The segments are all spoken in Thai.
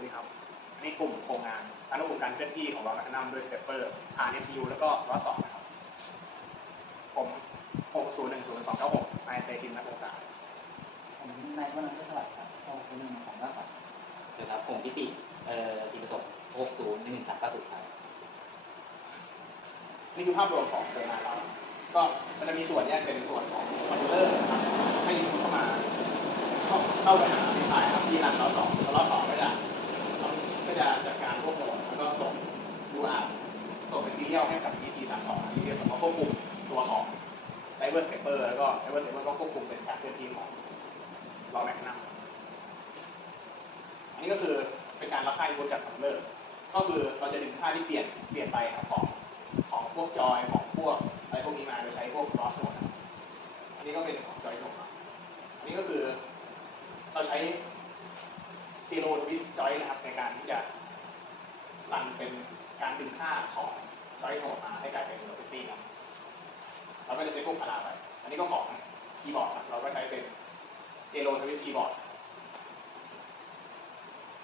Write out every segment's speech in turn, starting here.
คือครับอันนี้กลุ่มโครงงานการควบคุมการเคลื่อนที่ของล้อแมกนัมด้วยสเตปเปอร์ผ่าน MCU แล้วก็ล้อสองนะครับผม60100296นายเตชินนักศึกษาผมนายวันนันท์สวัสดิ์ครับ6010ของล้อสองสวัสดีครับผมพิติศรีประสบ601390ครับนี่คือภาพรวมของโครงงานเราก็มันจะมีส่วนแยกเป็นส่วนของคอนโทรลเลอร์นะครับให้อินพุตเข้ามาเข้าไปหาดีไซน์ครับที่รันล้อสองแล้วล้อสองก็จะจัดการพวกโหมดแล้วก็ส่ง UART ส่งเป็นซีเรียลให้กับ ET32 ที่เรียกว่าควบคุมตัวของ Driver Stepper แล้วก็ Driver Stepper ก็ควบคุมเป็นการเคลื่อนที่ของล้อแมกนัมอันนี้ก็คือเป็นการรับค่าอินพุตจากคอนโทรลเลอร์ก็คือเราจะดึงค่าที่เปลี่ยนไปครับของพวกจอยของพวกอะไรพวกนี้มาโดยใช้พวก cross ทั้งหมดอันนี้ก็เป็นของจอยลงอันนี้ก็คือเราใช้ zero twist joy นะครับในการที่จะรันเป็นการดึงค่าของ joy ทั้งหมดมาให้กลายเป็น velocity ครับเราก็จะใช้พวกพาราไปอันนี้ก็ของคีย์บอร์ดครับเราก็ใช้เป็น zero twist keyboard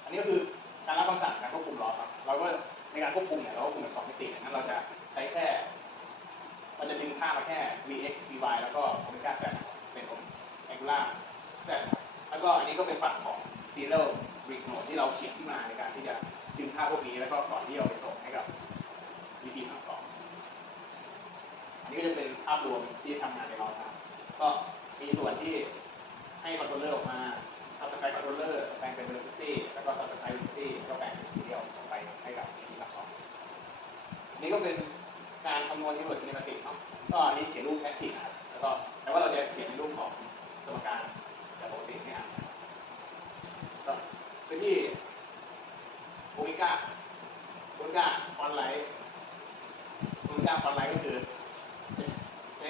อันนี้ก็คือการรับคำสั่งการควบคุมล้อครับเราก็ในการควบคุมเนี่ยเราควบคุมเป็น2มิติงั้นเราจะใช้แค่เราจะดึงค่ามาแค่ vx vy แล้วก็ omega z เป็น angular z แล้วก็อันนี้ก็เป็นฝั่งของ serial rig node ที่เราเขียนขึ้นมาในการที่จะดึงค่าพวกนี้แล้วก็ก่อนที่เอาไปส่งให้กับ VT32 อันนี้ก็จะเป็นภาพรวมที่ทำงานในล้อครับก็มีส่วนที่ให้คอนโทรลเลอร์ออกมาsubscribe controller แปลงเป็น velocity แล้วก็ subscribe velocity ก็แปลงเป็น serial ออกไปให้กับ VT32 อันนี้ก็เป็นการคำนวณ inverse kinematic เนาะก็อันนี้เขียนรูปแพทริกนะครับแล้วก็แต่ว่าเราจะเขียนในรูปของสมการแบบปกติไม่อ่านก็ไปที่โอเมก้าฟอนไลท์ก็คือ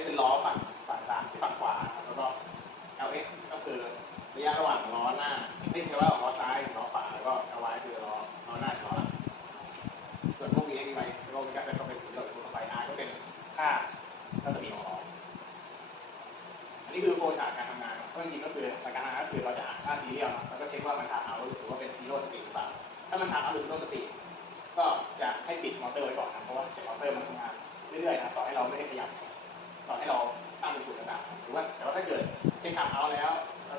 เป็นล้อฝั่งซ้ายที่ฝั่งขวาแล้วก็ LX ก็คือระยะระหว่างล้อหน้าที่เรียกว่าล้อซ้ายล้อขวาแล้วก็ LY คือล้อหน้าล้อหลังส่วนพวก VX ไปแล้วก็ VX ก็เป็นสีเหลืองตัวไฟ R ก็เป็นค่ารัศมีของล้ออันนี้คือโฟล์ชาร์ตการทำงานก็จริงๆก็คือการทำงานก็คือเราจะอ่านค่าซีเรียลแล้วก็เช็คว่ามันทำเอาหรือว่าเป็นซีโร่สปีดหรือเปล่าถ้ามันทำเอาหรือซีโร่สปีดก็จะให้ปิดมอเตอร์ไว้ก่อนนะเพราะว่าเสียงมอเตอร์มันทำงานเรื่อยๆนะต่อให้เราไม่ได้ขยับต่อให้เราตั้งเป็นศูนย์ต่างๆหรือว่าแต่ว่าถ้าเกิดเช็คทำเอาแล้ว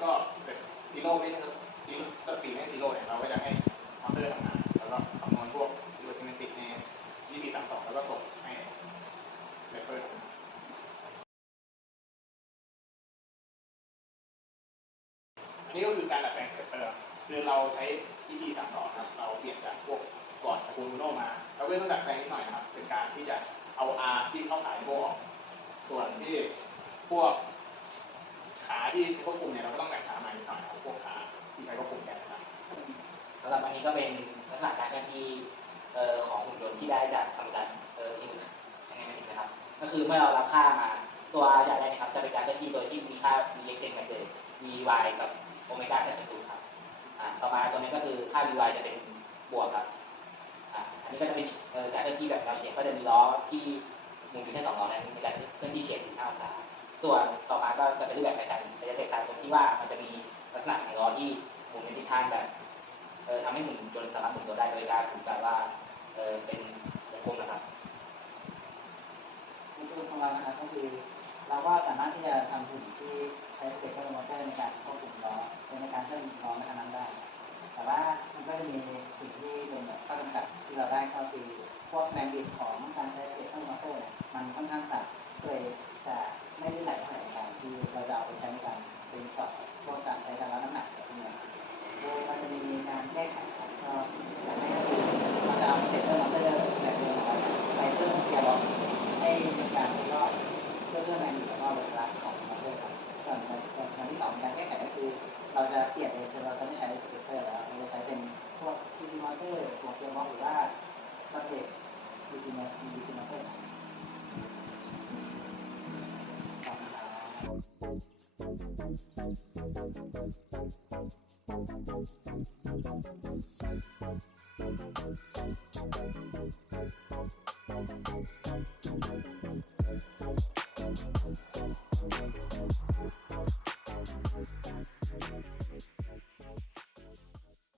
ก็เกิดซีโร่ไม่ใช่ซีโร่สปีดไม่ใช่ซีโร่เนี่ยเราก็จะให้มอเตอร์ทำงานแล้วก็คำนวณพวกอิเล็กโทรแมกเนติกใน VT32 แล้วก็ส่งให้เรฟเฟอร์ทำงานอันนี้ก็คือการดัดแปลงเรฟเฟอร์คือเราใช้ VT32 ครับเราเปลี่ยนจากพวกก่อนคูโนมาเราก็ต้องดัดแปลงนิดหน่อยนะครับเป็นการที่จะเอา R ที่เข้าขายโบออกส่วนที่พวกขาที่ควบคุมเนี่ยเราก็ต้องแบ่งขามานิดหน่อยครับพวกขาที่ใช้ควบคุมแกนนะครับสำหรับอันนี้ก็เป็นลักษณะการเคลื่อนที่ของหุ่นยนต์ที่ได้จากสมการinverse kinematic นะครับก็คือเมื่อเรารับค่ามาตัวอย่างแรกนะครับจะเป็นการเคลื่อนที่โดยที่มีค่า vx เป็นแบบเดิม vy กับ omega z เป็นศูนย์ครับต่อมาตัวนี้ก็คือค่า vy จะเป็นบวกครับอันนี้ก็จะเป็นการเคลื่อนที่แบบแนวเฉียงก็จะมีล้อที่หมุนอยู่แค่2ล้อนั้นในการเคลื่อนที่เฉียง45องศาส่วนต่อมาก็จะเป็นรูปแบบเดียวกันแต่จะแตกต่างตรงที่ว่ามันจะมีลักษณะของล้อที่หมุนในทิศทางแบบทำให้หุ่นยนต์สามารถหมุนตัวได้โดยการหมุนแบบว่าเป็นวงกลมนะครับในส่วนของเรานะครับก็คือเราก็สามารถที่จะทำหุ่นที่ใช้สเตปเปอร์มอเตอร์ในการควบคุมล้อในการเคลื่อนล้อในขณะนั้นได้แต่ว่ามันก็จะมีสิ่งที่เป็นแบบข้อจำกัดที่เราได้ก็คือพวกแรงบิดของการใช้สเตปเปอร์มอเตอร์เนี่ยมันค่อนข้างต่ำเลยจะไม่ได้ไหลเท่าไหร่ในการที่เราจะเอาไปใช้ในการเป็นต่อพวกการใช้การรับน้ำหนักแบบนี้โดยมันจะมีการแก้ไขครับก็อย่างแรกก็คือเราจะเอาสเตปเปอร์มอเตอร์แบบเดิมไปเพิ่มเกียร์ล็อกให้มีการรอบเพื่อแรงบิดแล้วก็เวลาของมอเตอร์ครับส่วนทางที่2การแก้ไขก็คือเราจะเปลี่ยนเลยคือเราจะไม่ใช้สเตปเปอร์แล้วเราจะใช้เป็นพวก DC มอเตอร์หัวเกียร์ล็อกหรือว่าระเบิด DC มอเตอร์Thank